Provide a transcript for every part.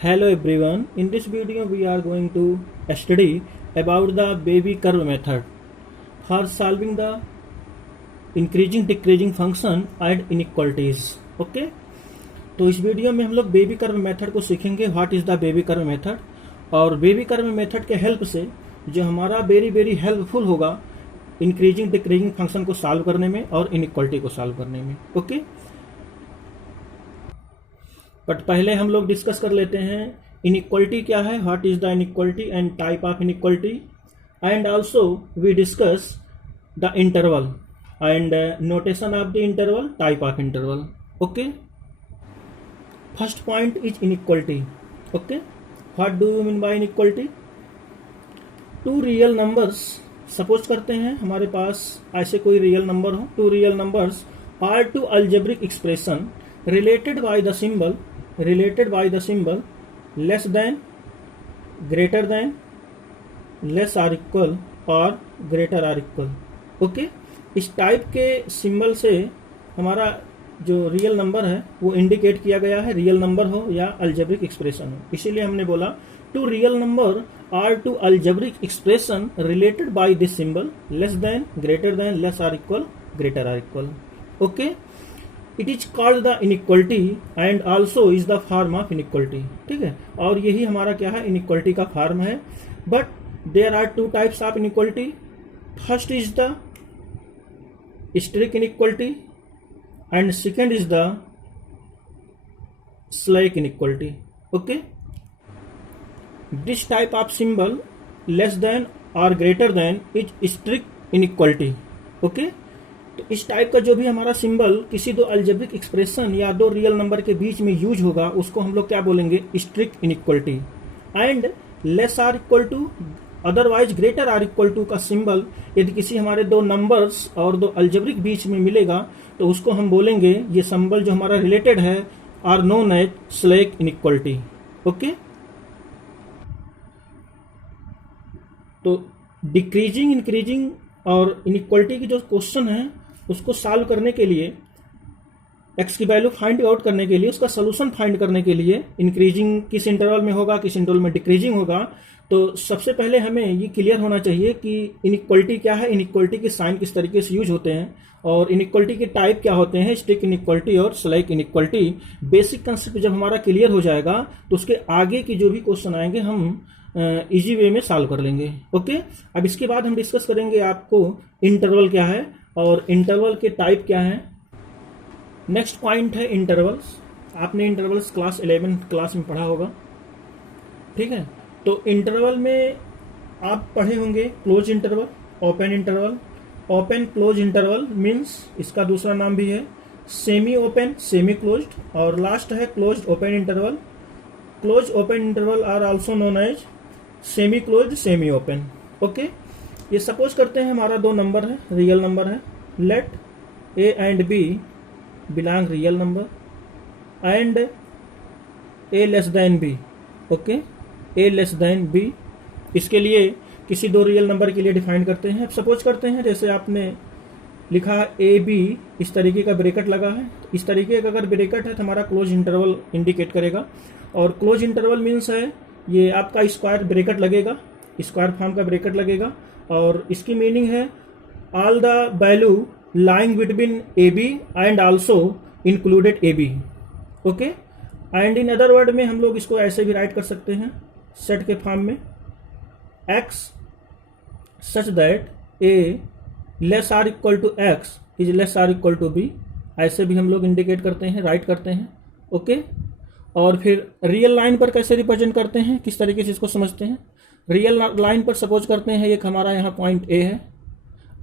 Hello everyone, in this video we are going to study about the baby curve method for solving the increasing decreasing function and inequalities. Okay, तो इस video में हम लोग baby curve method को सीखेंगे. What is the baby curve method, और baby curve method के help से जो हमारा वेरी हेल्पफुल होगा इंक्रीजिंग डिक्रीजिंग फंक्शन को सॉल्व करने में और इनइक्वालिटी को सॉल्व करने में. ओके, बट पहले हम लोग डिस्कस कर लेते हैं इनइक्वालिटी क्या है, what is the inequality and type of inequality, and also we discuss the interval and notation of the interval, type of interval. Okay, first point is inequality. Okay, what do you mean by inequality? Two real numbers, suppose करते हैं हमारे पास ऐसे कोई real number हो. Two real numbers or two algebraic expression related by the symbol less than, greater than, less or equal और greater or equal. Okay, इस type के सिंबल से हमारा जो रियल नंबर है वो इंडिकेट किया गया है, रियल नंबर हो या अलजेब्रिक एक्सप्रेशन हो. इसीलिए हमने बोला two real number or two algebraic expression related by this symbol less than, greater than, less और इक्वल, ग्रेटर और equal. Okay, it is called the inequality and also is the form of inequality. ठीक है, और यही हमारा क्या है, inequality का फॉर्म है. But there are two types of inequality. First is the strict inequality and second is the slack inequality. Okay, this type of symbol less than और greater than is strict inequality. Okay, तो इस type का जो भी हमारा symbol किसी दो algebraic expression या दो रियल नंबर के बीच में यूज होगा उसको हम लोग क्या बोलेंगे, strict inequality. And less or equal to, otherwise greater or equal to का सिंबल यदि किसी हमारे दो नंबर्स और दो अलजेब्रिक बीच में मिलेगा तो उसको हम बोलेंगे, ये सिंबल जो हमारा रिलेटेड है are known as slack inequality. Okay, तो डिक्रीजिंग, इंक्रीजिंग और इनइक्वालिटी की जो क्वेश्चन है उसको सॉल्व करने के लिए, एक्स की वैल्यू फाइंड आउट करने के लिए, उसका सोल्यूशन फाइंड करने के लिए, इंक्रीजिंग किस इंटरवल में होगा, किस इंटरवल में डिक्रीजिंग होगा, तो सबसे पहले हमें ये क्लियर होना चाहिए कि इनइक्वालिटी क्या है, इनइक्वालिटी के साइन किस तरीके से यूज होते हैं और इनइक्वालिटी के टाइप क्या होते हैं, स्ट्रिक्ट इनइक्वालिटी और स्लैक इनइक्वालिटी. बेसिक कंसेप्ट जब हमारा क्लियर हो जाएगा तो उसके आगे की जो भी क्वेश्चन आएंगे हम इजी वे में सॉल्व कर लेंगे. ओके, अब इसके बाद हम डिस्कस करेंगे आपको इंटरवल क्या है और इंटरवल के टाइप क्या है. नेक्स्ट पॉइंट है इंटरवल्स. आपने इंटरवल्स क्लास 11 क्लास में पढ़ा होगा. ठीक है, तो इंटरवल में आप पढ़े होंगे close interval, open interval. Open close interval means इसका दूसरा नाम भी है सेमी ओपन, सेमी क्लोज्ड, और लास्ट है closed open interval. Close open interval are also known as semi closed, semi open. Okay, ये सपोज करते हैं हमारा दो नंबर है, रियल नंबर है. Let A and B belong real number and A less than B. Okay, A less than B, इसके लिए किसी दो रियल नंबर के लिए डिफाइन करते हैं. सपोज करते हैं जैसे आपने लिखा ए बी, इस तरीके का ब्रैकेट लगा है. इस तरीके का अगर ब्रैकेट है तो हमारा क्लोज इंटरवल इंडिकेट करेगा. और क्लोज इंटरवल मीन्स है ये आपका स्क्वायर ब्रैकेट लगेगा, स्क्वायर फॉर्म का ब्रैकेट लगेगा, और इसकी मीनिंग है all the value lying between A B and also included A B. Okay, and in other word में हम लोग इसको ऐसे भी राइट कर सकते हैं सेट के फॉर्म में, x such that A less or equal to x is less or equal to B. ऐसे भी हम लोग इंडिकेट करते हैं, राइट करते हैं. ओके, और फिर रियल लाइन पर कैसे रिप्रेजेंट करते हैं, किस तरीके से इसको समझते हैं. रियल लाइन पर सपोज करते हैं एक हमारा यहाँ पॉइंट ए है.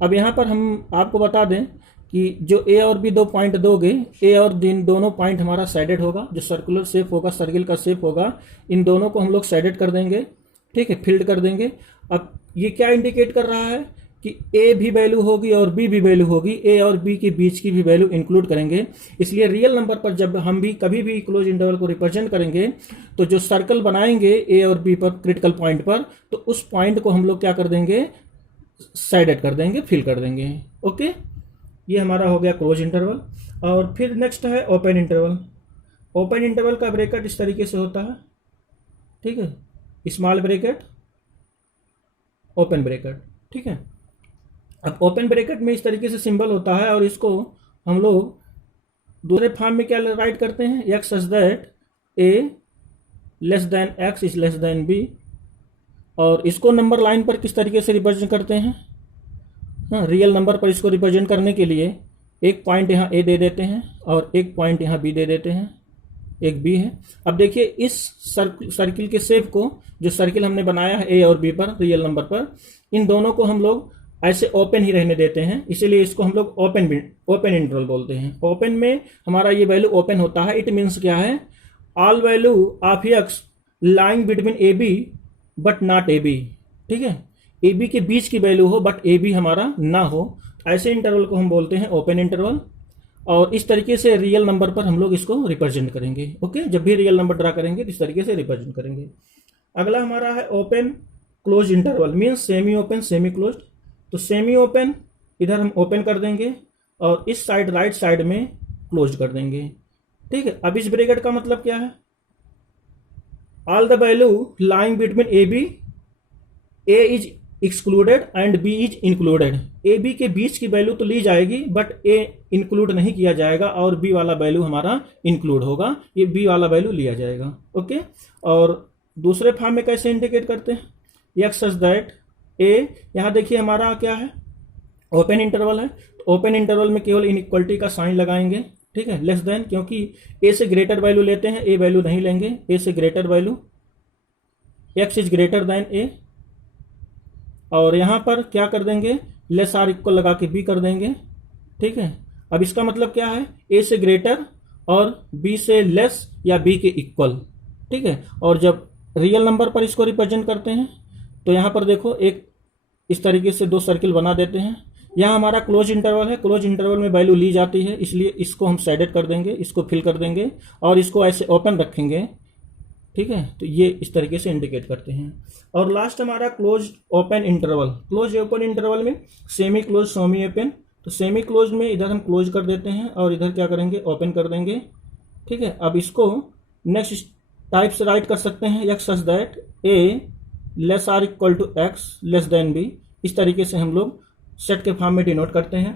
अब यहाँ पर हम आपको बता दें कि जो ए और बी दो पॉइंट दोगे, ए और दोनों पॉइंट हमारा साइडेड होगा, जो सर्कुलर शेप होगा, सर्किल का शेप होगा, इन दोनों को हम लोग साइडेड कर देंगे. ठीक है, फिल्ड कर देंगे. अब ये क्या इंडिकेट कर रहा है कि ए भी वैल्यू होगी और बी भी वैल्यू होगी, ए और बी के बीच की भी वैल्यू इंक्लूड करेंगे. इसलिए रियल नंबर पर जब हम भी कभी भी क्लोज इंटरवल को रिप्रेजेंट करेंगे तो जो सर्कल बनाएंगे ए और बी पर क्रिटिकल पॉइंट पर, तो उस पॉइंट को हम लोग क्या कर देंगे, साइडेड कर देंगे, फिल कर देंगे. ओके, ये हमारा हो गया क्लोज इंटरवल. और फिर नेक्स्ट है ओपन इंटरवल. ओपन इंटरवल का ब्रैकेट इस तरीके से होता है, ठीक है, स्मॉल ब्रैकेट ओपन ब्रैकेट, ठीक है। अब ओपन ब्रैकेट में इस तरीके से सिंबल होता है और इसको हम लोग दूसरे फॉर्म में क्या राइट करते हैं, x such that A less than x is less than B, और इसको नंबर लाइन पर किस तरीके से रिप्रेजेंट करते हैं, हाँ, रियल नंबर पर इसको रिप्रेजेंट करने के लिए एक पॉइंट यहाँ ए दे देते हैं और एक पॉइंट यहाँ बी दे देते हैं, एक बी है। अब देखिए इस सर्किल के शेप को, जो सर्किल हमने बनाया है ए और बी पर रियल नंबर पर, इन दोनों को हम लोग ऐसे ओपन ही रहने देते हैं, इसीलिए इसको हम लोग ओपन इंटरवल बोलते हैं। ओपन में हमारा ये वैल्यू ओपन होता है, इट मीन्स क्या है, all value of x lying between A B but not A B, ठीक है, ए बी के बीच की वैल्यू हो बट ए बी हमारा ना हो, ऐसे इंटरवल को हम बोलते हैं ओपन इंटरवल। और इस तरीके से रियल नंबर पर हम लोग इसको रिप्रेजेंट करेंगे, ओके, जब भी रियल नंबर ड्रा करेंगे तो इस तरीके से रिप्रेजेंट करेंगे। अगला हमारा है open close interval, means semi open semi close. तो सेमी ओपन इधर हम ओपन कर देंगे और इस साइड राइट साइड में क्लोज कर देंगे, ठीक है। अब इस ब्रैकेट का मतलब क्या है, all the value lying between A B, A is excluded and B is included, A B के बीच की वैल्यू तो ली जाएगी बट ए इंक्लूड नहीं किया जाएगा और बी वाला वैल्यू हमारा इंक्लूड होगा, ये बी वाला वैल्यू लिया जाएगा, ओके। और दूसरे फॉर्म में कैसे इंडिकेट करते हैं, एक्स सच दैट ए, यहाँ देखिए हमारा क्या है, ओपन इंटरवल है, तो ओपन इंटरवल में केवल इनइक्वलिटी का साइन लगाएंगे, ठीक है, लेस देन, क्योंकि ए से ग्रेटर वैल्यू लेते हैं, ए वैल्यू नहीं लेंगे, ए से greater value, x is greater than A, और यहां पर क्या कर देंगे, लेस आर इक्वल लगा के बी कर देंगे, ठीक है। अब इसका मतलब क्या है, ए से ग्रेटर और बी से लेस या बी के इक्वल, ठीक है। और जब रियल नंबर पर इसको रिप्रेजेंट करते हैं तो यहां पर देखो एक इस तरीके से दो सर्किल बना देते हैं, यहाँ हमारा क्लोज इंटरवल है, क्लोज इंटरवल में वैल्यू ली जाती है, इसलिए इसको हम शेडेड कर देंगे, इसको फिल कर देंगे और इसको ऐसे ओपन रखेंगे, ठीक है। तो ये इस तरीके से इंडिकेट करते हैं। और लास्ट हमारा close open interval, close open interval में सेमी क्लोज सेमी ओपन, तो सेमी क्लोज में इधर हम क्लोज कर देते हैं और इधर क्या करेंगे, ओपन कर देंगे, ठीक है। अब इसको नेक्स्ट टाइप से राइट कर सकते हैं, x such that A less or equal to x less than B, इस तरीके से हम लोग सेट के फॉर्म में डिनोट करते हैं।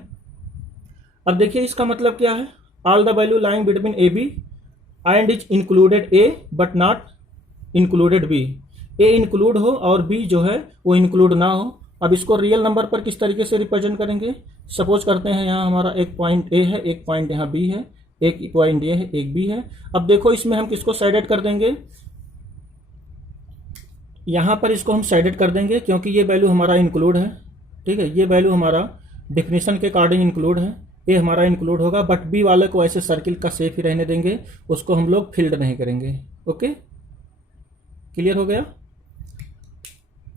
अब देखिए इसका मतलब क्या है, all the value lying between A B and is included A but not included B, A include हो और बी जो है वो इंक्लूड ना हो। अब इसको रियल नंबर पर किस तरीके से रिप्रेजेंट करेंगे, सपोज करते हैं यहाँ हमारा एक पॉइंट ए है, एक पॉइंट यहाँ बी है, एक पॉइंट ए है, एक बी है। अब देखो इसमें हम किसको शेडेड कर देंगे, यहाँ पर इसको हम शेडेड कर देंगे क्योंकि ये वैल्यू हमारा इंक्लूड है, ठीक है, ये वैल्यू हमारा डिफिनेशन के अकॉर्डिंग इंक्लूड है, ये हमारा इंक्लूड होगा, बट बी वाले को ऐसे सर्किल का शेप ही रहने देंगे, उसको हम लोग फिल्ड नहीं करेंगे, ओके, क्लियर हो गया।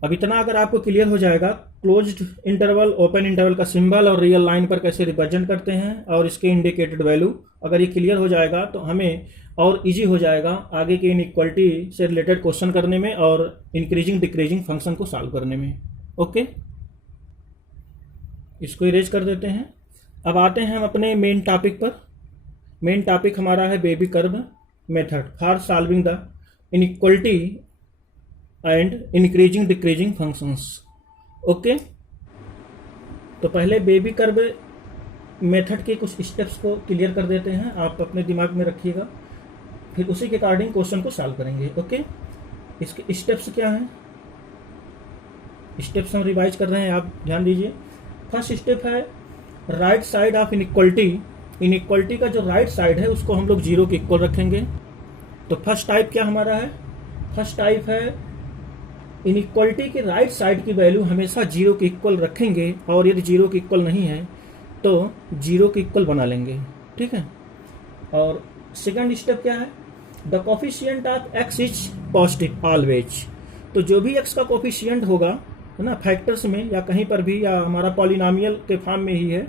अब इतना अगर आपको क्लियर हो जाएगा, क्लोज्ड इंटरवल ओपन इंटरवल का सिंबल और रियल लाइन पर कैसे रिप्रेजेंट करते हैं और इसके इंडिकेटेड वैल्यू, अगर ये क्लियर हो जाएगा तो हमें और इजी हो जाएगा आगे के इनइक्वालिटी से रिलेटेड क्वेश्चन करने में और इंक्रीजिंग डिक्रीजिंग फंक्शन को सॉल्व करने में, ओके। इसको इरेज कर देते हैं। अब आते हैं हम अपने मेन टॉपिक पर। मेन टॉपिक हमारा है baby curve method for solving the inequality and increasing decreasing functions, okay. तो पहले बेबी कर्व मेथड के कुछ स्टेप्स को क्लियर कर देते हैं, आप अपने दिमाग में रखिएगा, फिर उसी के अकॉर्डिंग क्वेश्चन को सॉल्व करेंगे, ओके। इसके स्टेप्स क्या हैं, स्टेप्स हम रिवाइज कर रहे हैं, आप ध्यान दीजिए। फर्स्ट स्टेप है right side of inequality, inequality का जो राइट साइड है उसको हम लोग जीरो के इक्वल रखेंगे। तो फर्स्ट टाइप क्या हमारा है, फर्स्ट टाइप है इनइक्वालिटी के राइट साइड की वैल्यू हमेशा जीरो के इक्वल रखेंगे और यदि जीरो के इक्वल नहीं है तो जीरो के इक्वल बना लेंगे, ठीक है। और सेकंड स्टेप क्या है, the coefficient of x is positive always, तो जो भी एक्स का कोफिशिएंट होगा है ना, फैक्टर्स में या कहीं पर भी, या हमारा पॉलिनोमियल के फॉर्म में ही है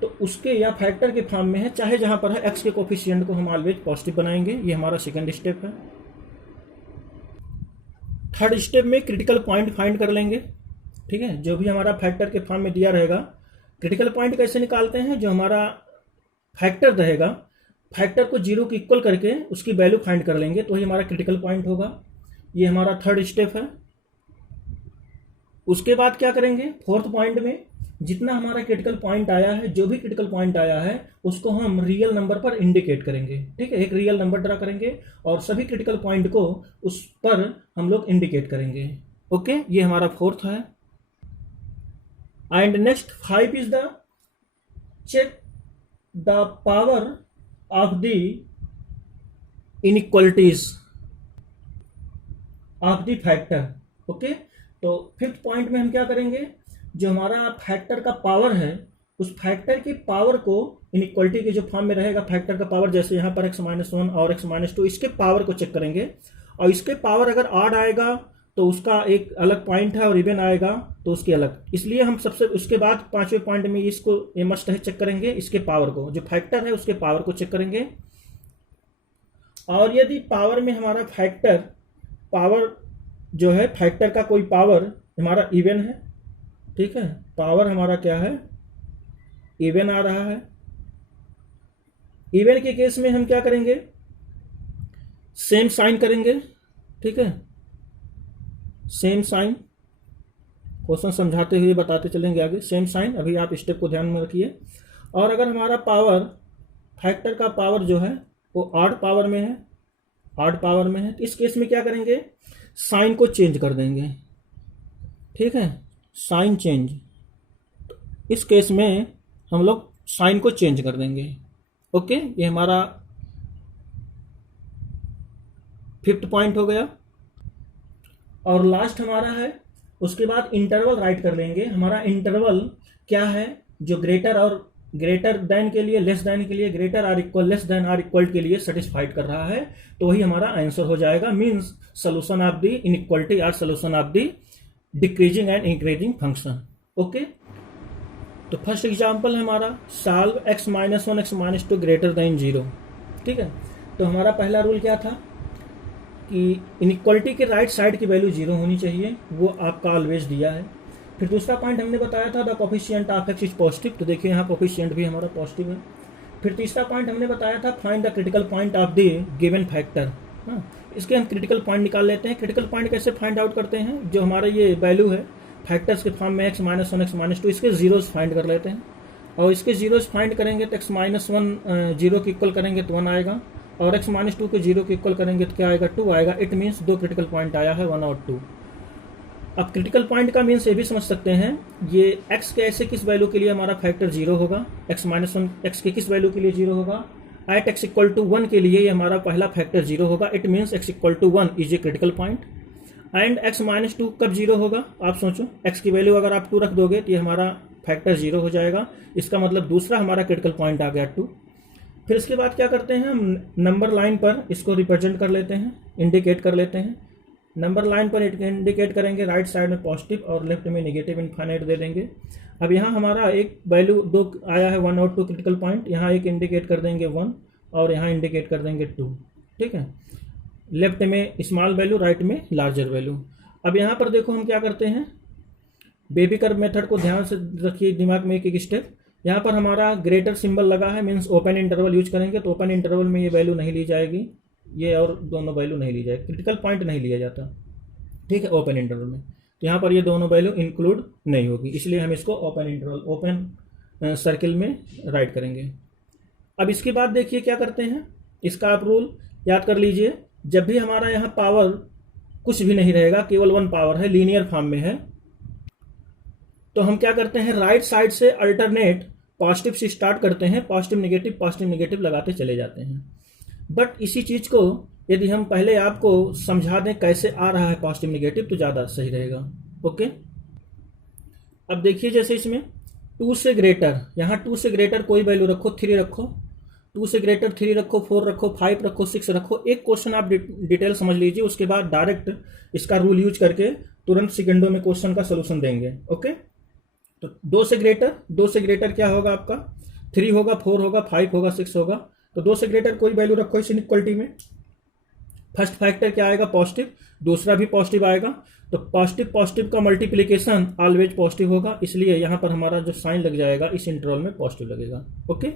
तो उसके या फैक्टर के फॉर्म में है, चाहे जहां पर है, एक्स के कोफिशिएंट को हम ऑलवेज पॉजिटिव बनाएंगे, ये हमारा सेकंड स्टेप है। थर्ड स्टेप में क्रिटिकल पॉइंट फाइंड कर लेंगे, ठीक है, जो भी हमारा फैक्टर के फॉर्म में दिया रहेगा। क्रिटिकल पॉइंट कैसे निकालते हैं, जो हमारा फैक्टर रहेगा, फैक्टर को जीरो के इक्वल करके उसकी वैल्यू फाइंड कर लेंगे तो ही हमारा क्रिटिकल पॉइंट होगा। ये हमारा थर्ड स्टेप है। उसके बाद क्या करेंगे, फोर्थ पॉइंट में जितना हमारा क्रिटिकल पॉइंट आया है, जो भी क्रिटिकल पॉइंट आया है उसको हम रियल नंबर पर इंडिकेट करेंगे। ठीक है, एक रियल नंबर ड्रा करेंगे और सभी क्रिटिकल पॉइंट को उस पर हम लोग इंडिकेट करेंगे। ओके, ये हमारा फोर्थ है। And next 5 is the check the power of the inequalities of the factor. Okay, तो फिफ्थ पॉइंट में हम क्या करेंगे, जो हमारा फैक्टर का पावर है उस फैक्टर की पावर को इनइक्वालिटी के जो फॉर्म में रहेगा फैक्टर का पावर, जैसे यहाँ पर x-1 और x-2, इसके पावर को चेक करेंगे। और इसके पावर अगर ऑड आएगा तो उसका एक अलग पॉइंट है, और इवन आएगा तो उसकी अलग। इसलिए हम सबसे उसके बाद 5वें पॉइंट में इसको ये मस्ट है चेक करेंगे, इसके पावर को, जो फैक्टर है उसके पावर को चेक करेंगे। और यदि पावर में हमारा फैक्टर पावर जो है, फैक्टर का कोई पावर हमारा इवन है, ठीक है, पावर हमारा क्या है, इवन आ रहा है। इवन के केस में हम क्या करेंगे, सेम साइन करेंगे। ठीक है, सेम साइन, क्वेश्चन समझाते हुए बताते चलेंगे आगे। सेम साइन, अभी आप स्टेप को ध्यान में रखिए। और अगर हमारा पावर, फैक्टर का पावर जो है वो ऑड पावर में है, ऑड पावर में है, तो इस केस में क्या करेंगे, साइन को चेंज कर देंगे। ठीक है, साइन चेंज, इस केस में हम लोग साइन को चेंज कर देंगे। ओके, ये हमारा फिफ्थ पॉइंट हो गया। और लास्ट हमारा है, उसके बाद इंटरवल राइट कर लेंगे। हमारा इंटरवल क्या है, जो ग्रेटर और ग्रेटर देन के लिए, लेस देन के लिए, greater or equal, less than or equal के लिए सेटिस्फाइड कर रहा है, तो वही हमारा आंसर हो जाएगा। Means solution of the inequality और solution of the decreasing and increasing function. Okay, तो फर्स्ट एग्जांपल है हमारा solve x-1 x-2 greater than 0। ठीक है, तो हमारा पहला रूल क्या था कि इनइक्वालिटी के राइट साइड की वैल्यू 0 होनी चाहिए, वो आपका ऑलवेज दिया है। फिर दूसरा पॉइंट हमने बताया था the coefficient of x is positive, तो देखिए यहाँ कोफिशिएंट भी हमारा पॉजिटिव है। फिर तीसरा पॉइंट हमने बताया था find the critical point of the given factor. हाँ, इसके हम क्रिटिकल पॉइंट निकाल लेते हैं। क्रिटिकल पॉइंट कैसे फाइंड आउट करते हैं, जो हमारा ये वैल्यू है फैक्टर्स के फॉर्म में x-1 x-2, इसके जीरोस फाइंड कर लेते हैं। और इसके जीरोस फाइंड करेंगे तो x-1 जीरो के इक्वल करेंगे तो 1 आएगा, और x-2 के जीरो के इक्वल करेंगे तो क्या आएगा, 2 आएगा। इट मीन्स 2 क्रिटिकल पॉइंट आया है, 1 और 2। अब क्रिटिकल पॉइंट का मीन्स ये भी समझ सकते हैं, ये x के ऐसे किस वैल्यू के लिए हमारा फैक्टर 0 होगा, x-1 x के किस वैल्यू के लिए 0 होगा, एट x इक्वल टू 1 के लिए ये हमारा पहला फैक्टर 0 होगा। It means x equal to 1 is a critical point. And x-2 कब 0 होगा, आप सोचो, x की वैल्यू अगर आप 2 रख दोगे तो ये हमारा फैक्टर 0 हो जाएगा। इसका मतलब दूसरा हमारा क्रिटिकल पॉइंट आ गया 2। फिर इसके बाद क्या करते हैं, हम नंबर लाइन पर इसको रिप्रेजेंट कर लेते हैं, इंडिकेट कर लेते हैं। नंबर लाइन पर इंडिकेट करेंगे, राइट साइड में पॉजिटिव और लेफ्ट में नेगेटिव इनफाइनाइट दे देंगे। अब यहाँ हमारा एक वैल्यू 2 आया है, 1 और 2 क्रिटिकल पॉइंट, यहाँ एक इंडिकेट कर देंगे 1 और यहाँ इंडिकेट कर देंगे 2। ठीक है, लेफ्ट में स्मॉल वैल्यू, राइट में लार्जर वैल्यू। अब यहाँ पर देखो हम क्या करते हैं, बेबी कर्व मेथड को ध्यान से रखिए दिमाग में, एक स्टेप। यहाँ पर हमारा ग्रेटर सिंबल लगा है, मीन्स ओपन इंटरवल यूज करेंगे, तो ओपन इंटरवल में ये वैल्यू नहीं ली जाएगी, ये और दोनों वैल्यू नहीं ली जाएगी, क्रिटिकल पॉइंट नहीं लिया जाता। ठीक है, ओपन इंटरवल में, तो यहाँ पर ये दोनों वैल्यू इंक्लूड नहीं होगी, इसलिए हम इसको ओपन इंटरवल, ओपन सर्किल में राइट करेंगे। अब इसके बाद देखिए क्या करते हैं, इसका आप रूल याद कर लीजिए। जब भी हमारा यहाँ पावर कुछ भी नहीं रहेगा, केवल 1 पावर है, लीनियर फॉर्म में है, तो हम क्या करते हैं, राइट साइड से अल्टरनेट पॉजिटिव से स्टार्ट करते हैं, पॉजिटिव नेगेटिव लगाते चले जाते हैं। बट इसी चीज को यदि हम पहले आपको समझा दें कैसे आ रहा है पॉजिटिव नेगेटिव, तो ज्यादा सही रहेगा। ओके, अब देखिए जैसे इसमें 2 से ग्रेटर, यहाँ 2 से ग्रेटर कोई वैल्यू रखो, 3 रखो, 2 से ग्रेटर 3 रखो, 4 रखो, 5 रखो, 6 रखो। एक क्वेश्चन आप डिटेल समझ लीजिए, उसके बाद डायरेक्ट इसका रूल यूज करके तुरंत सेकंडों में क्वेश्चन का सोल्यूशन देंगे। ओके, तो 2 से ग्रेटर क्या होगा आपका, 3 होगा, 4 होगा, 5 होगा, 6 होगा। तो 2 से ग्रेटर कोई वैल्यू रखो इस इनइक्वालिटी में। फर्स्ट फैक्टर क्या आएगा, पॉजिटिव, दूसरा भी पॉजिटिव आएगा, तो पॉजिटिव का मल्टीप्लीकेशन ऑलवेज पॉजिटिव होगा, इसलिए यहाँ पर हमारा जो साइन लग जाएगा इस इंटरवल में पॉजिटिव लगेगा। ओके,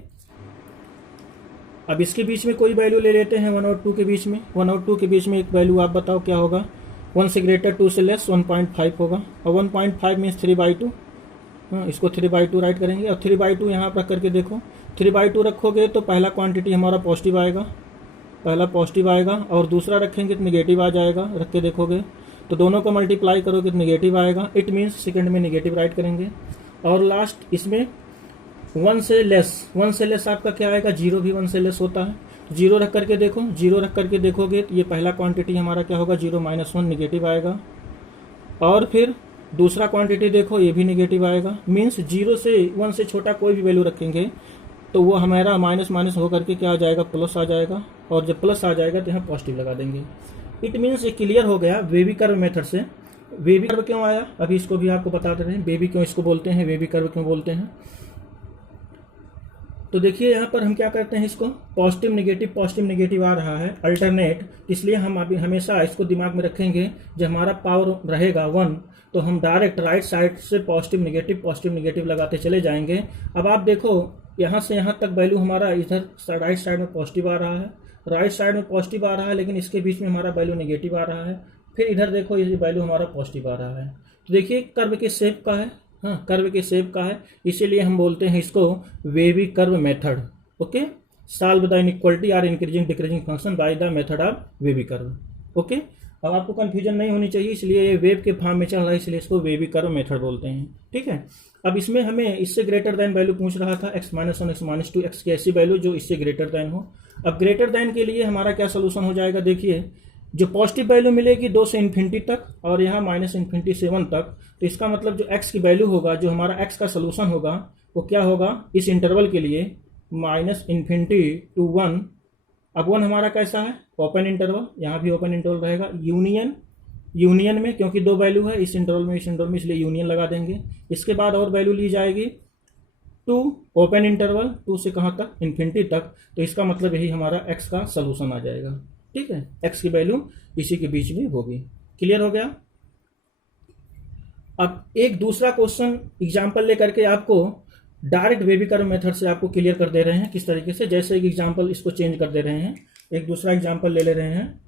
अब इसके बीच में कोई वैल्यू ले लेते हैं, 1 और 2 के बीच में। 1 और 2 के बीच में एक वैल्यू आप बताओ क्या होगा, 1 से ग्रेटर 2 से लेस 1.5 होगा, और 1.5 मीन्स 3/2। इसको 3/2 राइट करेंगे, और 3/2 यहाँ पर रख करके देखो, 3/2 रखोगे तो पहला क्वांटिटी हमारा पॉजिटिव आएगा, पहला पॉजिटिव आएगा, और दूसरा रखेंगे तो निगेटिव आ जाएगा। रख के देखोगे तो दोनों को मल्टीप्लाई करोगे तो निगेटिव आएगा, इट मीन्स सेकंड में निगेटिव राइट करेंगे। और लास्ट इसमें 1 से लेस आपका क्या आएगा, 0 भी 1 से लेस होता है, 0 रख करके देखो, 0 रख करके देखोगे तो ये पहला क्वांटिटी हमारा क्या होगा, 0 - 1 निगेटिव आएगा। और फिर दूसरा क्वांटिटी देखो, ये भी निगेटिव आएगा। मीन्स 0 से 1 से छोटा कोई भी वैल्यू रखेंगे तो वो हमारा माइनस माइनस होकर के क्या आ जाएगा, प्लस आ जाएगा, और जब प्लस आ जाएगा तो यहाँ पॉजिटिव लगा देंगे। इट मीन्स ये क्लियर हो गया वेवी कर्व मेथड से। वेवी कर्व क्यों आया, अभी इसको भी आपको बता दे रहे हैं, वेवी क्यों इसको बोलते हैं, वेवी कर्व क्यों बोलते हैं। तो देखिए यहाँ पर हम क्या करते हैं, इसको पॉजिटिव नेगेटिव आ रहा है अल्टरनेट, इसलिए हम अभी हमेशा इसको दिमाग में रखेंगे। जब हमारा पावर रहेगा 1 तो हम डायरेक्ट राइट साइड से पॉजिटिव नेगेटिव लगाते चले जाएंगे। अब आप देखो यहाँ से यहाँ तक वैल्यू हमारा इधर राइट साइड में पॉजिटिव आ रहा है, राइट साइड में पॉजिटिव आ रहा है, लेकिन इसके बीच में हमारा वैल्यू नेगेटिव आ रहा है। फिर इधर देखो ये वैल्यू हमारा पॉजिटिव आ रहा है। तो देखिए कर्व के शेप का है, हाँ कर्व के शेप का है, इसीलिए हम बोलते हैं इसको wavy curve method. Okay, solve the inequality or increasing decreasing function by the method of wavy curve. Okay, अब आपको कंफ्यूजन नहीं होनी चाहिए, इसलिए ये वेव के फॉर्म में चल रहा है, इसलिए इसको वेवी कर्व मेथड बोलते हैं। ठीक है, अब इसमें हमें इससे ग्रेटर देन वैल्यू पूछ रहा था, x - 1 x - 2 x की ऐसी वैल्यू जो इससे ग्रेटर देन हो। अब ग्रेटर देन के लिए हमारा क्या सोल्यूशन हो जाएगा, देखिए जो पॉजिटिव वैल्यू मिलेगी 2 से इन्फिनिटी तक, और यहाँ -∞ से 1 तक, तो इसका मतलब जो x की वैल्यू होगा, जो हमारा x का सोल्यूशन होगा वो क्या होगा इस इंटरवल के लिए, -∞ to 1। अब 1 हमारा कैसा है, ओपन इंटरवल, यहाँ भी ओपन इंटरवल रहेगा, यूनियन में, क्योंकि 2 वैल्यू है इस इंटरवल में इसलिए यूनियन लगा देंगे। इसके बाद और वैल्यू ली जाएगी 2, ओपन इंटरवल 2 से कहाँ तक, इन्फिनिटी तक, तो इसका मतलब यही हमारा x का सोल्यूशन आ जाएगा। ठीक है, x की वैल्यू इसी के बीच में होगी। क्लियर हो गया। अब एक दूसरा क्वेश्चन एग्जाम्पल लेकर के आपको डायरेक्ट वेवी कर्व मेथड से आपको क्लियर कर दे रहे हैं किस तरीके से। जैसे एक एग्जाम्पल इसको चेंज कर दे रहे हैं, एक दूसरा एग्जाम्पल ले ले रहे हैं।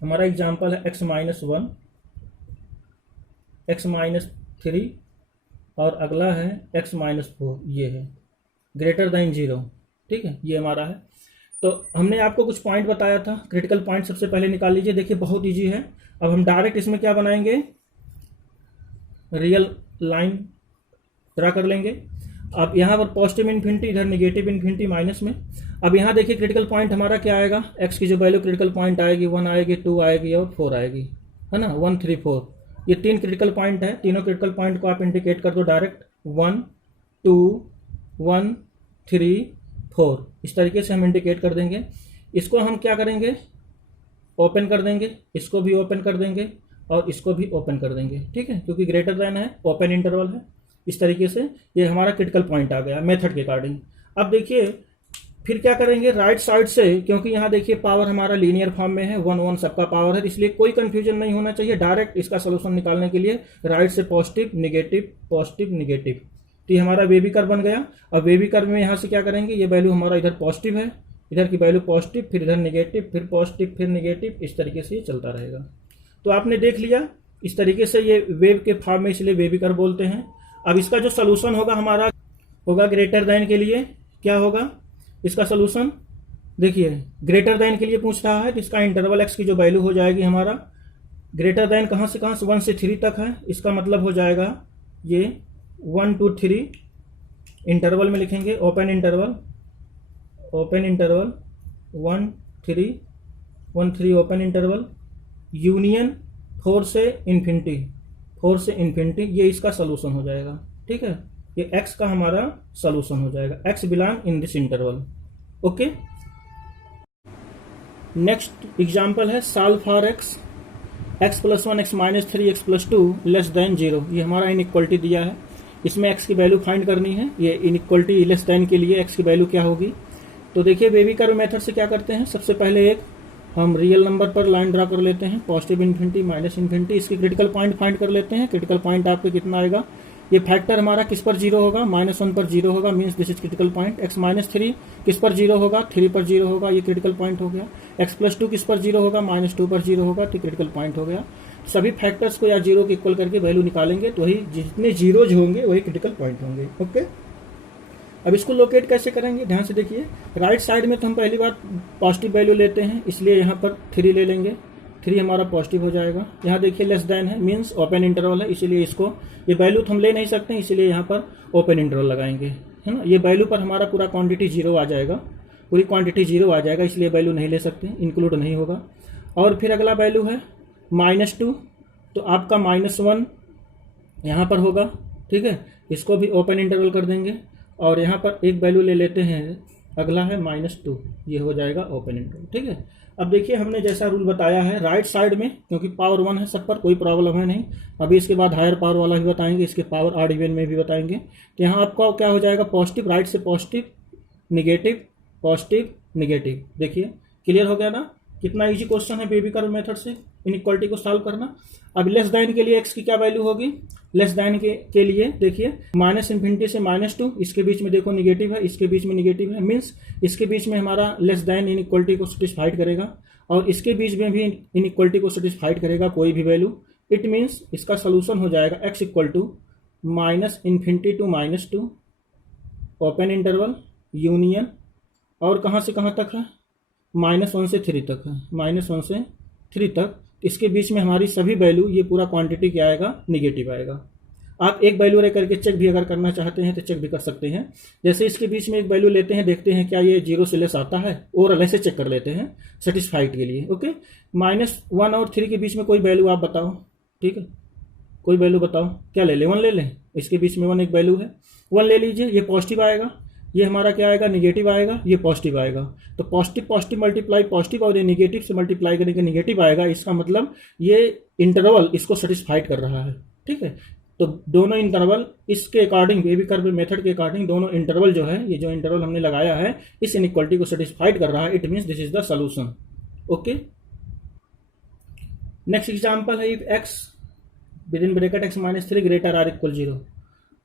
हमारा एग्जाम्पल है x - 1 x - 3 और अगला है x - 4, ये है ग्रेटर देन 0। ठीक है, ये हमारा है। तो हमने आपको कुछ पॉइंट बताया था, क्रिटिकल पॉइंट सबसे पहले निकाल लीजिए। देखिए बहुत इजी है। अब हम डायरेक्ट इसमें क्या बनाएंगे, रियल लाइन ड्रा कर लेंगे। अब यहाँ पर पॉजिटिव इन्फिनिटी, इधर निगेटिव इन्फिनिटी माइनस में। अब यहाँ देखिए क्रिटिकल पॉइंट हमारा क्या आएगा, x की जो वैल्यू क्रिटिकल पॉइंट आएगी 1 आएगी, 2 आएगी और 4 आएगी, है ना, 1 3 4। ये 3 क्रिटिकल पॉइंट है, तीनों क्रिटिकल पॉइंट को आप इंडिकेट कर दो डायरेक्ट, 1 2 1 3 4, इस तरीके से हम इंडिकेट कर देंगे। इसको हम क्या करेंगे, ओपन कर देंगे, इसको भी ओपन कर देंगे और इसको भी ओपन कर देंगे। ठीक है, क्योंकि ग्रेटर देन है, ओपन इंटरवल है। इस तरीके से ये हमारा क्रिटिकल पॉइंट आ गया मेथड के अकॉर्डिंग। अब देखिए फिर क्या करेंगे, राइट साइड से, क्योंकि यहाँ देखिए पावर हमारा लीनियर फॉर्म में है, 1 1 सबका पावर है, इसलिए कोई कंफ्यूजन नहीं होना चाहिए। डायरेक्ट इसका सोल्यूशन निकालने के लिए राइट से पॉजिटिव नेगेटिव, तो ये हमारा वेवी कर्व बन गया। अब वेवी कर्व में यहाँ से क्या करेंगे, ये वैल्यू हमारा इधर पॉजिटिव है, इधर की वैल्यू पॉजिटिव, फिर इधर नेगेटिव, फिर पॉजिटिव, फिर नेगेटिव, इस तरीके से ये चलता रहेगा। तो आपने देख लिया इस तरीके से ये वेव के फॉर्म में, इसलिए वेवी कर्व बोलते हैं। अब इसका जो सोल्यूशन होगा हमारा होगा ग्रेटर देन के लिए, क्या होगा इसका सोल्यूशन, देखिए ग्रेटर देन के लिए पूछ रहा है, तो इसका इंटरवल x की जो वैल्यू हो जाएगी हमारा, ग्रेटर देन कहाँ से 1 से 3 तक है, इसका मतलब हो जाएगा ये 1 2 3 इंटरवल में लिखेंगे, open interval 1 3 open interval, union 4 से इन्फिनिटी, ये इसका सोल्यूशन हो जाएगा। ठीक है, ये x का हमारा सोल्यूशन हो जाएगा, x belong in this interval. Okay, next example है solve for x + 1 x - 3 x + 2 less than 0। ये हमारा इनइक्वालिटी दिया है, इसमें x की वैल्यू फाइंड करनी है। ये इनइक्वालिटी लेस देन के लिए x की वैल्यू क्या होगी, तो देखिए वेवी कर्व मेथड से क्या करते हैं, सबसे पहले एक हम रियल नंबर पर लाइन ड्रा कर लेते हैं, पॉजिटिव इन्फिनिटी -इन्फिनिटी, इसकी क्रिटिकल पॉइंट फाइंड कर लेते हैं। क्रिटिकल पॉइंट आपको कितना आएगा, ये फैक्टर हमारा किस पर 0 होगा, -1 पर 0 होगा, means this is critical point. x - 3 किस पर 0 होगा, 3 पर 0 होगा, ये क्रिटिकल पॉइंट हो गया। x+2 किस पर 0 होगा, -2 पर 0 होगा, तो क्रिटिकल पॉइंट हो गया। सभी फैक्टर्स को या 0 के इक्वल करके वैल्यू निकालेंगे तो वही जितने जीरोज होंगे वही क्रिटिकल पॉइंट होंगे। ओके, अब इसको लोकेट कैसे करेंगे, ध्यान से देखिए। राइट साइड में तो हम पहली बार पॉजिटिव वैल्यू लेते हैं, इसलिए यहाँ पर 3 ले लेंगे, 3 हमारा पॉजिटिव हो जाएगा। यहाँ देखिए लेस देन है, मीन्स ओपन इंटरवल है, इसीलिए इसको ये वैल्यू तो हम ले नहीं सकते, इसीलिए यहाँ पर ओपन इंटरवल लगाएंगे, है ना। ये वैल्यू पर हमारा पूरा क्वांटिटी 0 आ जाएगा, पूरी क्वांटिटी 0 आ जाएगा, इसलिए वैल्यू नहीं ले सकते, इंक्लूड नहीं होगा। और फिर अगला वैल्यू है -2, तो आपका -1 यहाँ पर होगा, ठीक है। इसको भी ओपन इंटरवल कर देंगे और यहाँ पर एक वैल्यू ले लेते हैं, अगला है -2, ये हो जाएगा ओपन इंटरवल, ठीक है। अब देखिए हमने जैसा रूल बताया है राइट साइड में, क्योंकि पावर 1 है सब पर, कोई प्रॉब्लम है नहीं। अभी इसके बाद हायर पावर वाला भी बताएंगे, इसके पावर ऑड इवन में भी बताएंगे। तो यहाँ आपका क्या हो जाएगा, पॉजिटिव, राइट से पॉजिटिव नेगेटिव पॉजिटिव नेगेटिव। देखिए क्लियर हो गया ना, कितना इजी क्वेश्चन है बेबी कर्व मेथड से इनइक्वालिटी को सॉल्व करना। अब लेस देन के लिए x की क्या वैल्यू होगी, लेस देन के लिए देखिए -∞ से -2, इसके बीच में देखो निगेटिव है, इसके बीच में निगेटिव है, मीन्स इसके बीच में हमारा लेस देन इनइक्वालिटी को सेटिस्फाइड करेगा और इसके बीच में भी इनइक्वालिटी को सेटिस्फाइड करेगा कोई भी वैल्यू। इट मीन्स इसका सोल्यूशन हो जाएगा x = -∞ to -2 open interval union, और कहाँ से कहाँ तक है, -1 से 3 तक है, -1 से 3 तक। इसके बीच में हमारी सभी वैल्यू, ये पूरा क्वांटिटी क्या आएगा, निगेटिव आएगा। आप एक वैल्यू रह करके चेक भी अगर करना चाहते हैं तो चेक भी कर सकते हैं। जैसे इसके बीच में एक वैल्यू लेते हैं, देखते हैं क्या ये 0 से लेस आता है, और ऐसे चेक कर लेते हैं सेटिस्फाइड के लिए। ओके, -1 और 3 के बीच में कोई वैल्यू आप बताओ, ठीक है, कोई वैल्यू बताओ, क्या ले लें, 1 ले लें। इसके बीच में 1 एक वैल्यू है, 1 ले लीजिए, ये पॉजिटिव आएगा, ये हमारा क्या आएगा, निगेटिव आएगा, ये पॉजिटिव आएगा। तो पॉजिटिव पॉजिटिव मल्टीप्लाई पॉजिटिव, और ये निगेटिव से मल्टीप्लाई करेंगे निगेटिव आएगा। इसका मतलब ये इंटरवल इसको सेटिस्फाइड कर रहा है, ठीक है। तो दोनों इंटरवल इसके अकॉर्डिंग, बेबी कर्व मेथड के अकॉर्डिंग दोनों इंटरवल जो है, ये जो इंटरवल हमने लगाया है इस इनइक्वालिटी को सेटिस्फाइड कर रहा है। It means this is the solution. Okay, next example है, if x within bracket x - 3 greater or equal 0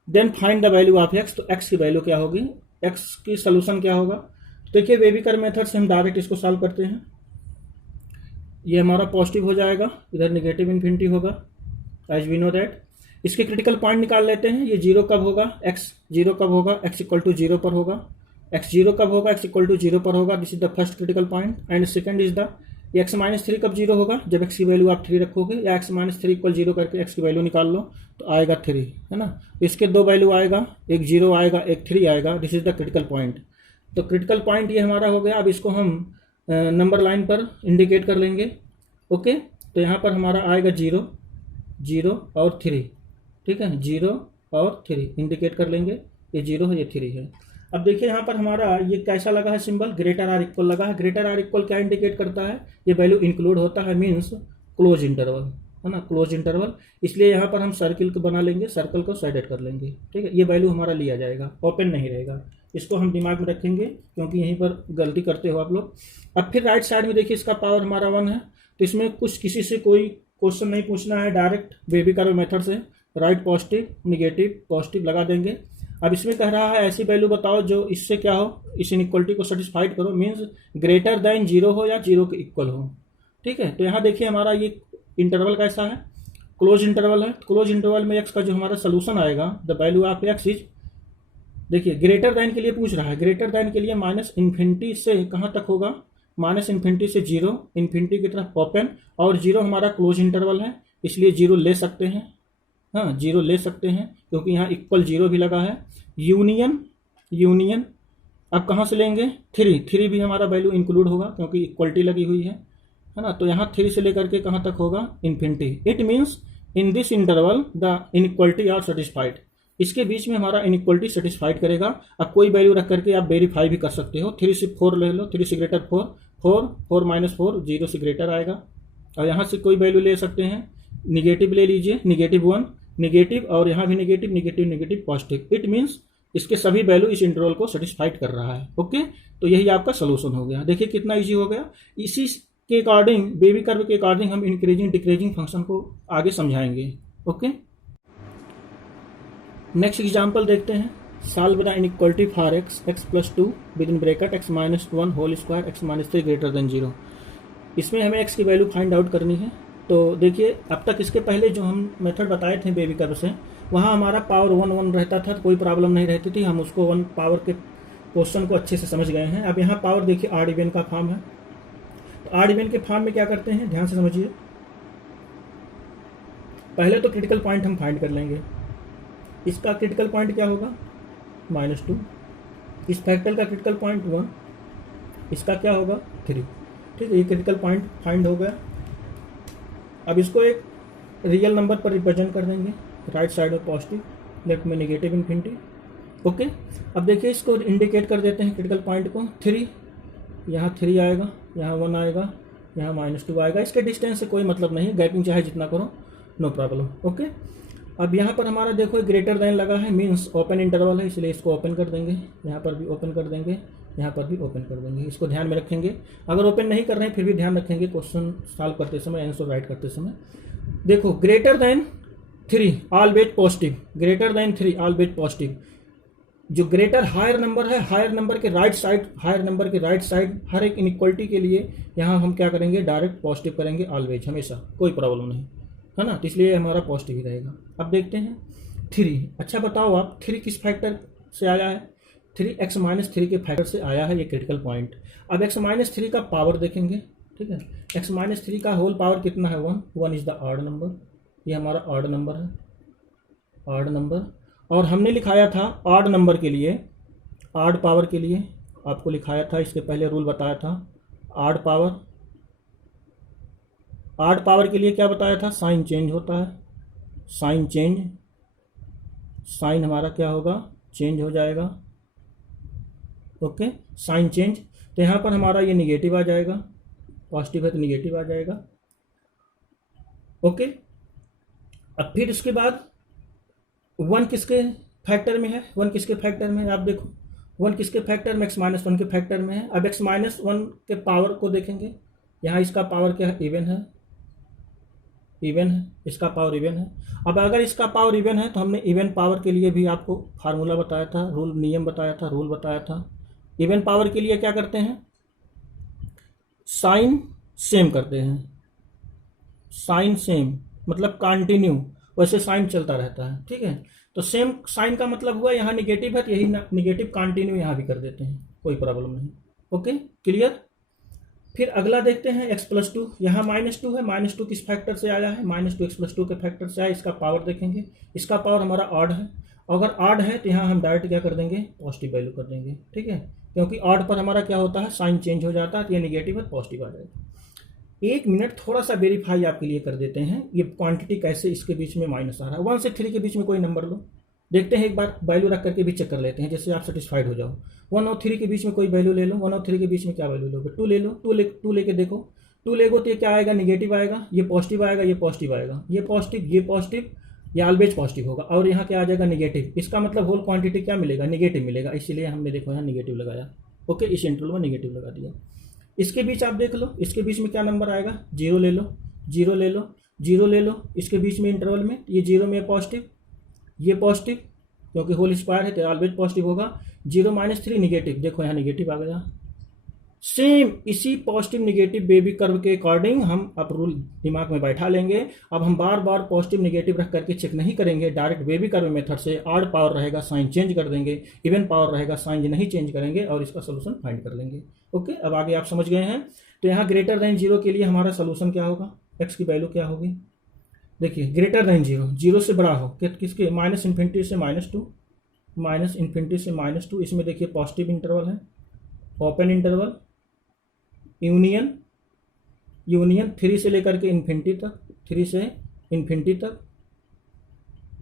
then find the value of x। तो x की वैल्यू क्या होगी, x की सोल्यूशन क्या होगा। तो देखिए बेबी कर्व मेथड से हम डायरेक्ट इसको सॉल्व करते हैं। ये हमारा पॉजिटिव हो जाएगा, इधर नेगेटिव इन्फिनिटी होगा, एज वी नो दैट। इसके क्रिटिकल पॉइंट निकाल लेते हैं। ये 0 कब होगा, x 0 कब होगा, x = 0 पर होगा, x 0 कब होगा, x = 0 पर होगा, this is the first critical point. And second is the x - 3 कब 0 होगा, जब x की वैल्यू आप 3 रखोगे, या x - 3 = 0 करके x की वैल्यू निकाल लो तो आएगा 3, है ना। इसके 2 वैल्यू आएगा, एक 0 आएगा, एक 3 आएगा, this is the critical point. तो क्रिटिकल पॉइंट ये हमारा हो गया। अब इसको हम नंबर लाइन पर इंडिकेट कर लेंगे। ओके, तो यहाँ पर हमारा आएगा 0 0 और 3, ठीक है, 0 और 3 इंडिकेट कर लेंगे, ये 0 है, ये 3 है। अब देखिए यहाँ पर हमारा ये कैसा लगा है सिंबल, ग्रेटर आर इक्वल लगा है। ग्रेटर आर इक्वल क्या इंडिकेट करता है, ये वैल्यू इंक्लूड होता है, मीन्स क्लोज इंटरवल, है ना, क्लोज इंटरवल। इसलिए यहाँ पर हम सर्किल को बना लेंगे, सर्कल को साइडेड कर लेंगे, ठीक है। ये वैल्यू हमारा लिया जाएगा, ओपन नहीं रहेगा, इसको हम दिमाग में रखेंगे क्योंकि यहीं पर गलती करते हो आप लोग। अब फिर राइट साइड में देखिए इसका पावर हमारा 1 है, तो इसमें कुछ किसी से कोई क्वेश्चन नहीं पूछना है, डायरेक्ट बेबी कर्व मेथड से राइट पॉजिटिव नेगेटिव पॉजिटिव लगा देंगे। अब इसमें कह रहा है ऐसी वैल्यू बताओ जो इससे क्या हो, इस इनइक्वालिटी को सेटिस्फाइड करो, मीन्स ग्रेटर देन 0 हो या 0 के इक्वल हो, ठीक है। तो यहाँ देखिए हमारा ये इंटरवल कैसा है, क्लोज इंटरवल है। क्लोज इंटरवल में x का जो हमारा सोल्यूशन आएगा, the value of x is, देखिए ग्रेटर देन के लिए पूछ रहा है, ग्रेटर देन के लिए -∞ से कहाँ तक होगा, -∞ से 0, इन्फिनिटी की तरफ ओपन, और 0 हमारा क्लोज इंटरवल है, इसलिए 0 ले सकते हैं, हाँ 0 ले सकते हैं क्योंकि यहाँ इक्वल 0 भी लगा है। यूनियन यूनियन अब कहाँ से लेंगे, 3 भी हमारा वैल्यू इंक्लूड होगा क्योंकि इक्वलिटी लगी हुई है ना। तो यहाँ 3 से लेकर के कहाँ तक होगा, infinity. It means in this interval the inequality are satisfied. इसके बीच में हमारा इनइक्वालिटी सेटिस्फाइड करेगा। अब कोई वैल्यू रख करके आप वेरीफाई भी कर सकते हो। 3 से 4 ले लो, 3 से ग्रेटर 4, 4 - 4 0 से ग्रेटर आएगा। और यहाँ से कोई वैल्यू ले सकते हैं, निगेटिव ले लीजिए, -1 निगेटिव, और यहाँ भी negative negative negative positive. It means इसके सभी वैल्यू इस इंटरवल को सेटिस्फाइड कर रहा है। ओके, तो यही आपका सोल्यूशन हो गया। देखिए कितना इजी हो गया। इसी के अकॉर्डिंग, बेबी कर्व के अकॉर्डिंग हम इंक्रीजिंग डिक्रीजिंग फंक्शन को आगे समझाएंगे। ओके, नेक्स्ट एग्जाम्पल देखते हैं। Solve the inequality for x +2 within bracket x - 1 whole square x - 3 greater than 0। इसमें हमें x की वैल्यू फाइंड आउट करनी है। तो देखिए, अब तक इसके पहले जो हम मेथड बताए थे बेबी कर्व से, वहाँ हमारा पावर 1 रहता था, तो कोई प्रॉब्लम नहीं रहती थी, हम उसको 1 पावर के क्वेश्चन को अच्छे से समझ गए हैं। अब यहाँ पावर देखिए ऑड इवन का फॉर्म है, तो ऑड इवन के फॉर्म में क्या करते हैं, ध्यान से समझिए। पहले तो क्रिटिकल पॉइंट हम फाइंड कर लेंगे। इसका क्रिटिकल पॉइंट क्या होगा, -2। इस फैक्टर का क्रिटिकल पॉइंट 1, इसका क्या होगा 3। ठीक है, ये क्रिटिकल पॉइंट फाइंड हो गया। अब इसको एक रियल नंबर पर रिप्रेजेंट कर देंगे, राइट साइड में पॉजिटिव, लेफ्ट में नेगेटिव इन्फिनिटी। ओके, अब देखिए इसको इंडिकेट कर देते हैं क्रिटिकल पॉइंट को 3। यहाँ 3 आएगा, यहाँ 1 आएगा, यहाँ -2 आएगा। इसके डिस्टेंस से कोई मतलब नहीं है, गैपिंग चाहे जितना करो, नो प्रॉब्लम। ओके, अब यहाँ पर हमारा देखो ग्रेटर देन लगा है, मीन्स ओपन इंटरवल है, इसलिए इसको ओपन कर देंगे। यहाँ पर भी ओपन कर देंगे, यहाँ पर भी ओपन कर देंगे। इसको ध्यान में रखेंगे। अगर ओपन नहीं कर रहे हैं फिर भी ध्यान रखेंगे क्वेश्चन सॉल्व करते समय, आंसर राइट करते समय। देखो greater than 3 always positive, greater than 3 always positive. जो ग्रेटर हायर नंबर है, हायर नंबर के राइट साइड, हायर नंबर के राइट साइड हर एक इनइक्वालिटी के लिए यहाँ हम क्या करेंगे, डायरेक्ट पॉजिटिव करेंगे ऑलवेज, हमेशा, कोई प्रॉब्लम नहीं है ना। तो इसलिए हमारा पॉजिटिव ही रहेगा। अब देखते हैं 3। अच्छा बताओ आप, 3 किस फैक्टर से आया है, 3 x - 3 के फैक्टर से आया है, ये क्रिटिकल पॉइंट। अब x - 3 का पावर देखेंगे। ठीक है, x - 3 का होल पावर कितना है, 1 इज द ऑड नंबर, ये हमारा ऑड नंबर है, ऑड नंबर। और हमने लिखाया था ऑड नंबर के लिए, ऑड पावर के लिए आपको लिखाया था, इसके पहले रूल बताया था, ऑड पावर, ऑड पावर के लिए क्या बताया था, साइन चेंज होता है, साइन चेंज, साइन हमारा क्या होगा, चेंज हो जाएगा। Okay, sign change. तो यहाँ पर हमारा ये निगेटिव आ जाएगा, पॉजिटिव है तो निगेटिव आ जाएगा। ओके, अब फिर इसके बाद 1 किसके फैक्टर में है, 1 किसके फैक्टर में है, आप देखो 1 किसके फैक्टर में, x - 1 के फैक्टर में है। अब x - 1 के पावर को देखेंगे, यहाँ इसका पावर क्या है, इवन है, इवन है, इसका पावर इवन है। अब अगर इसका पावर इवन है तो हमने इवन पावर के लिए भी आपको फार्मूला बताया था, रूल, नियम बताया था, रूल बताया था। इवन पावर के लिए क्या करते हैं, साइन सेम करते हैं, साइन सेम मतलब कंटिन्यू, वैसे साइन चलता रहता है। ठीक है, तो सेम साइन का मतलब हुआ यहाँ निगेटिव है तो यही निगेटिव कंटिन्यू यहाँ भी कर देते हैं, कोई प्रॉब्लम नहीं। Okay, clear. फिर अगला देखते हैं x + 2, यहाँ -2 है, -2 किस फैक्टर से आया है, -2 x + 2 के फैक्टर से आया। इसका पावर देखेंगे, इसका पावर हमारा ऑड है, अगर ऑड है तो यहाँ हम डायरेक्ट क्या कर देंगे, पॉजिटिव वैल्यू कर देंगे। ठीक है, क्योंकि ऑड पर हमारा क्या होता है, साइन चेंज हो जाता है, तो ये निगेटिव है, पॉजिटिव आ जाएगा। 1 मिनट थोड़ा सा वेरीफाई आपके लिए कर देते हैं, ये क्वांटिटी कैसे इसके बीच में माइनस आ रहा है। 1 से 3 के बीच में कोई नंबर लो, देखते हैं, एक बार वैल्यू रख करके भी चेक कर लेते हैं, जैसे आप सेटिस्फाइड हो जाओ। 1 और 3 के बीच में कोई वैल्यू ले लो, 1 और 3 के बीच में क्या वैल्यू लोगे, 2 ले लो, 2 लेके देखो, 2 लेगो तो ये क्या आएगा, निगेटिव आएगा, ये पॉजिटिव आएगा, ये पॉजिटिव आएगा, ये पॉजिटिव, ये पॉजिटिव, ये ऑलवेज पॉजिटिव होगा, और यहाँ क्या आ जाएगा, निगेटिव। इसका मतलब होल क्वांटिटी क्या मिलेगा, निगेटिव मिलेगा, इसीलिए हमने देखो यहाँ निगेटिव लगाया। ओके, इस इंटरवल में निगेटिव लगा दिया। इसके बीच आप देख लो, इसके बीच में क्या नंबर आएगा, 0 ले लो, 0 ले लो, 0 ले लो, इसके बीच में इंटरवल में ये 0 में पॉजिटिव, ये पॉजिटिव, क्योंकि होल स्क्वायर है तो ऑलवेज पॉजिटिव होगा। 0 - 3 निगेटिव, देखो यहाँ निगेटिव आ गया। सेम इसी पॉजिटिव निगेटिव बेबी कर्व के अकॉर्डिंग हम अब रूल दिमाग में बैठा लेंगे। अब हम बार बार पॉजिटिव निगेटिव रख करके चेक नहीं करेंगे, डायरेक्ट बेबी कर्व मेथड से ऑड पावर रहेगा साइन चेंज कर देंगे, इवन पावर रहेगा साइन नहीं चेंज करेंगे, और इसका सोल्यूशन फाइंड कर लेंगे। ओके, अब आगे आप समझ गए हैं। तो यहाँ ग्रेटर देन 0 के लिए हमारा सोल्यूशन क्या होगा, x की वैल्यू क्या होगी, देखिए ग्रेटर देन 0, 0 से बड़ा हो, किसके, -∞ से -2, -∞ से -2, इसमें देखिए पॉजिटिव इंटरवल है, ओपन इंटरवल, यूनियन, यूनियन 3 से लेकर के इन्फिनिटी तक, 3 से इन्फिनिटी तक।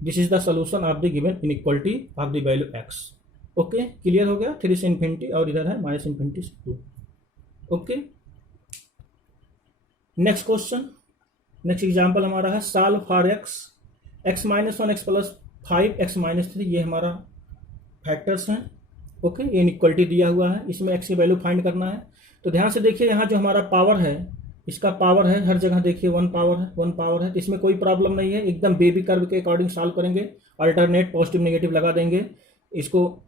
This is the solution of the given inequality of the value x। Okay, clear हो गया, 3 से इन्फिनिटी, और इधर है -∞ से 2। Okay, next question, next example हमारा है solve for x - 1 x + 5 x - 3, ये हमारा फैक्टर्स हैं। ओके, ये इनइक्वालिटी दिया हुआ है, इसमें x की वैल्यू फाइंड करना है। तो ध्यान से देखिए, यहाँ जो हमारा पावर है, इसका पावर है, हर जगह देखिए 1 पावर है, 1 पावर है, तो इसमें कोई प्रॉब्लम नहीं है, एकदम बेबी कर्व के अकॉर्डिंग सॉल्व करेंगे, अल्टरनेट पॉजिटिव नेगेटिव लगा देंगे। इसको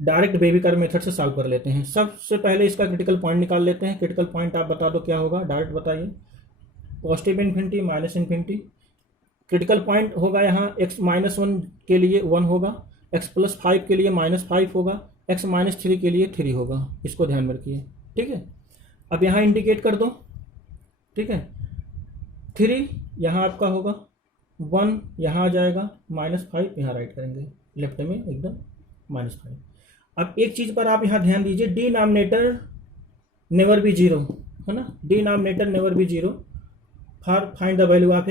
डायरेक्ट बेबी कर्व मेथड से सॉल्व कर लेते हैं। सबसे पहले इसका क्रिटिकल पॉइंट निकाल लेते हैं। क्रिटिकल पॉइंट आप बता दो क्या होगा, डायरेक्ट बताइए। Positive infinity minus infinity. Critical point होगा यहाँ x-1 के लिए 1 होगा, x+5 के लिए -5 होगा, x-3 के लिए 3 होगा। इसको ध्यान में रखिए, ठीक है। अब यहाँ इंडिकेट कर दो, ठीक है। 3 यहाँ आपका होगा, 1 यहाँ आ जाएगा, -5 यहाँ राइट करेंगे, लेफ्ट में एकदम -5। अब एक चीज़ पर आप यहाँ ध्यान दीजिए, डिनोमिनेटर नेवर बी जीरो, है ना। Denominator never be zero for find the value of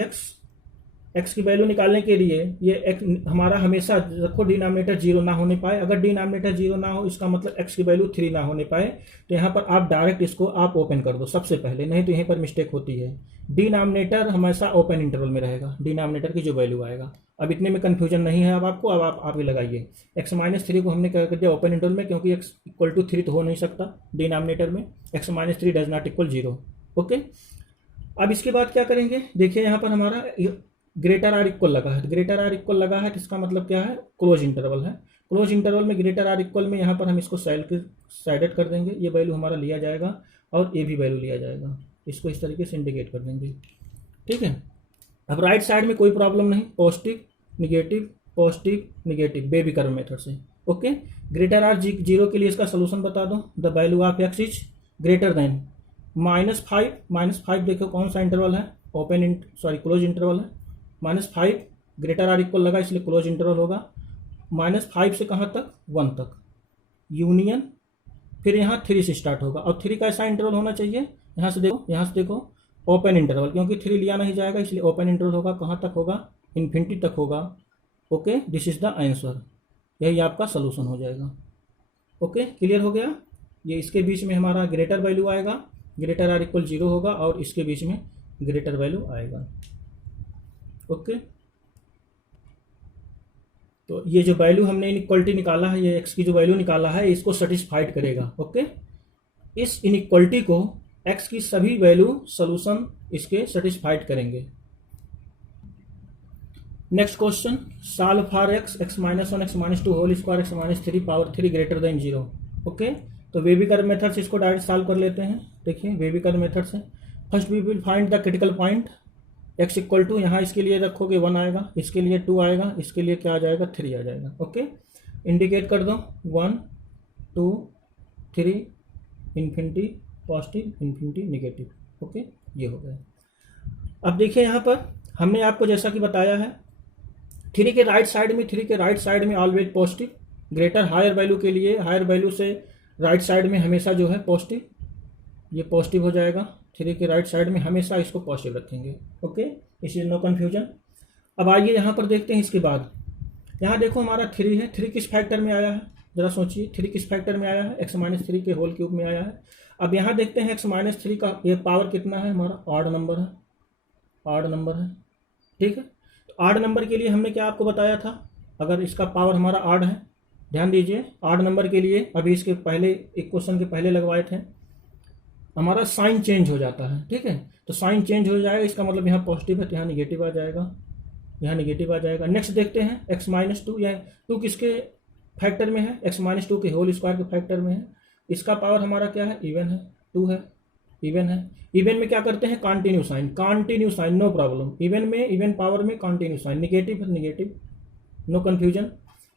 x की वैल्यू निकालने के लिए ये एक्स हमारा हमेशा रखो डिनोमिनेटर जीरो ना होने पाए। अगर डिनोमिनेटर जीरो ना हो इसका मतलब एक्स की वैल्यू 3 ना होने पाए, तो यहाँ पर आप डायरेक्ट इसको आप ओपन कर दो सबसे पहले, नहीं तो यहीं पर मिस्टेक होती है। डिनोमिनेटर हमेशा ओपन इंटरवल में रहेगा, डिनोमिनेटर की जो वैल्यू आएगा। अब इतने में कन्फ्यूजन नहीं है अब आपको, अब आप ही लगाइए। x-3 को हमने क्या कर दिया ओपन इंटरवल में, क्योंकि x=3 तो हो नहीं सकता डिनोमिनेटर में, x-3 does not equal 0। Okay, अब इसके बाद क्या करेंगे, देखिए यहाँ पर हमारा ग्रेटर आर इक्वल लगा है। ग्रेटर आर इक्वल लगा है तो इसका मतलब क्या है, क्लोज इंटरवल है। क्लोज इंटरवल में ग्रेटर आर इक्वल में यहाँ पर हम इसको साइडेड कर देंगे, ये वैल्यू हमारा लिया जाएगा और ये भी वैल्यू लिया जाएगा। इसको इस तरीके से इंडिकेट कर देंगे, ठीक है। अब राइट साइड में कोई प्रॉब्लम नहीं, positive negative baby curve method से। ओके, ग्रेटर आर जीरो के लिए इसका सोल्यूशन बता दो। The value of x is greater then -5 देखो कौन सा इंटरवल है, क्लोज इंटरवल है। -5 ग्रेटर आर इक्वल लगा इसलिए क्लोज इंटरवल होगा। -5 से कहाँ तक, 1 तक, यूनियन, फिर यहाँ 3 से स्टार्ट होगा। और 3 कैसा इंटरवल होना चाहिए, यहाँ से देखो ओपन इंटरवल, क्योंकि 3 लिया नहीं जाएगा इसलिए ओपन इंटरवल होगा। कहाँ तक होगा, इन्फिनिटी तक होगा। Okay, this is the answer, यही आपका सोल्यूशन हो जाएगा। ओके, क्लियर हो गया। ये इसके बीच में हमारा ग्रेटर वैल्यू आएगा, ग्रेटर आर इक्वल 0 होगा, और इसके बीच में ग्रेटर वैल्यू आएगा। ओके, तो ये जो वैल्यू हमने इनइक्वालिटी निकाला है, ये एक्स की जो वैल्यू निकाला है इसको सेटिस्फाइड करेगा। ओके, इस इनइक्वालिटी को एक्स की सभी वैल्यू सोल्यूशन इसके सेटिस्फाइड करेंगे। Next question, solve for x (-1 x-2 whole square x-3 power 3 greater than 0। Okay, तो वेबी कर्व मेथड से इसको डायरेक्ट सॉल्व कर लेते हैं। देखिए वेबी कर्व मेथड से first we will find the critical point. x equal to यहाँ इसके लिए रखोगे 1 आएगा, इसके लिए 2 आएगा, इसके लिए क्या आ जाएगा 3 आ जाएगा। ओके, इंडिकेट कर दो 1 2 3 infinity positive infinity negative. Okay, ये हो गया। अब देखिए यहाँ पर हमने आपको जैसा कि बताया है 3 के राइट साइड में always positive, greater higher value के लिए हायर वैल्यू से राइट साइड में हमेशा जो है पॉजिटिव, ये पॉजिटिव हो जाएगा। 3 के राइट साइड में हमेशा इसको पॉजिटिव रखेंगे। ओके, इस इज नो कन्फ्यूजन। अब आइए यहाँ पर देखते हैं इसके बाद, यहाँ देखो हमारा 3 है, 3 किस फैक्टर में आया है, जरा सोचिए 3 किस फैक्टर में आया है, x-3 के होल क्यूब में आया है। अब यहाँ देखते हैं x-3 का ये पावर कितना है, हमारा ऑड नंबर है, ठीक है। तो ऑड नंबर के लिए हमने क्या आपको बताया था, अगर इसका पावर हमारा ऑड है, ध्यान दीजिए ऑड नंबर के लिए अभी इसके पहले एक क्वेश्चन के पहले लगवाए थे, हमारा साइन चेंज हो जाता है, ठीक है। तो साइन चेंज हो जाएगा, इसका मतलब यहाँ पॉजिटिव है तो यहाँ निगेटिव आ जाएगा, नेक्स्ट देखते हैं x-2, या 2 किसके फैक्टर में है, x-2 के होल स्क्वायर के फैक्टर में है। इसका पावर हमारा क्या है, इवन है, 2 है, इवन है। इवन में क्या करते हैं, continue sign, no problem. Even में, इवन पावर में कंटिन्यू साइन, निगेटिव है निगेटिव, नो कन्फ्यूजन।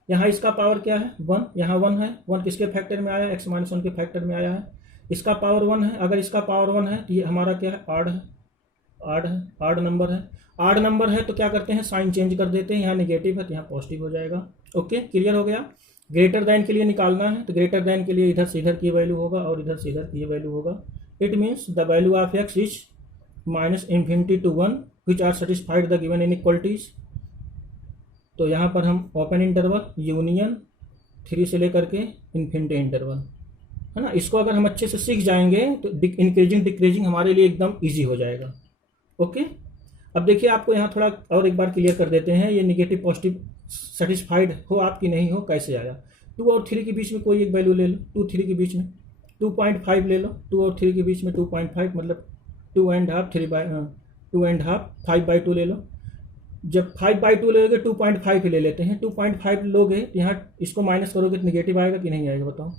यहाँ इसका पावर क्या है 1, यहाँ 1 है, 1 किसके फैक्टर में आया है, x-1 के फैक्टर में आया है। इसका पावर 1 है, अगर इसका पावर 1 है तो ये हमारा क्या है, ऑड नंबर है। ऑड नंबर है तो क्या करते हैं, साइन चेंज कर देते हैं, यहाँ नेगेटिव है तो यहाँ पॉजिटिव हो जाएगा। ओके, क्लियर हो गया। ग्रेटर दैन के लिए निकालना है तो ग्रेटर दैन के लिए इधर से इधर की वैल्यू होगा और इधर से इधर की वैल्यू होगा। It means the value of x is -∞ to 1 which are satisfied the given inequalities. तो यहाँ पर हम ओपन इंटरवल, यूनियन, 3 से लेकर के इन्फिनिटी इंटरवल, है ना। इसको अगर हम अच्छे से सीख जाएंगे तो इंक्रीजिंग डिक्रीजिंग हमारे लिए एकदम इजी हो जाएगा। ओके, अब देखिए आपको यहाँ थोड़ा और एक बार क्लियर कर देते हैं, ये निगेटिव पॉजिटिव सेटिस्फाइड हो आपकी नहीं हो कैसे आया। 2 और 3 के बीच में कोई एक वैल्यू ले लो, 2 3 के बीच में 2.5 ले लो, 2 और 3 के बीच में 2.5 मतलब 2.5 5/2 ले लो। जब 5/2 लोगे 2.5 ले लेते हैं, 2.5 लोगे तो यहाँ इसको माइनस करोगे तो निगेटिव आएगा कि नहीं आएगा बताओ?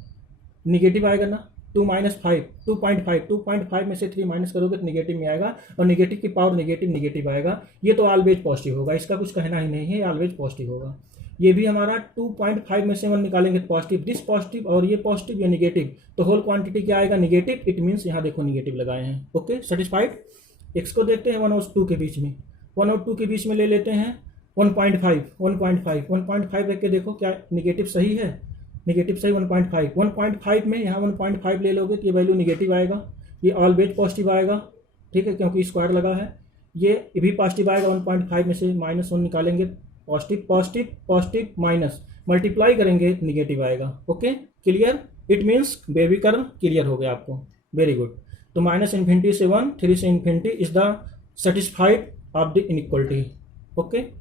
निगेटिव आएगा ना। 2 माइनस 5 2.5 में से 3 माइनस करोगे तो निगेटिव में आएगा, और निगेटिव की पावर नेगेटिव आएगा। ये तो ऑलवेज पॉजिटिव होगा, इसका कुछ कहना ही नहीं है, ऑलवेज पॉजिटिव होगा। ये भी हमारा 2.5 में से 1 निकालेंगे तो पॉजिटिव, दिस पॉजिटिव, और ये पॉजिटिव या निगेटिव, तो होल क्वांटिटी क्या आएगा? निगेटिव। इट मीन्स यहाँ देखो निगेटिव लगाए हैं। Okay, satisfied. एक्स को देखते हैं 1 और 2 के बीच में, 1 और 2 के बीच में ले लेते हैं 1.5 रख के देखो क्या निगेटिव सही है? निगेटिव सही। 1.5 में यहाँ 1.5 ले लोगे तो ये वैल्यू निगेटिव आएगा, ये ऑलवेज पॉजिटिव आएगा, ठीक है, क्योंकि स्क्वायर लगा है। ये भी पॉजिटिव आएगा, 1.5 में से -1 निकालेंगे positive, positive positive minus, multiply करेंगे निगेटिव आएगा। Okay, clear. It means baby curve clear हो गया आपको, वेरी गुड। तो -∞ से 1, 3 से infinity is the satisfied of the inequality. Okay.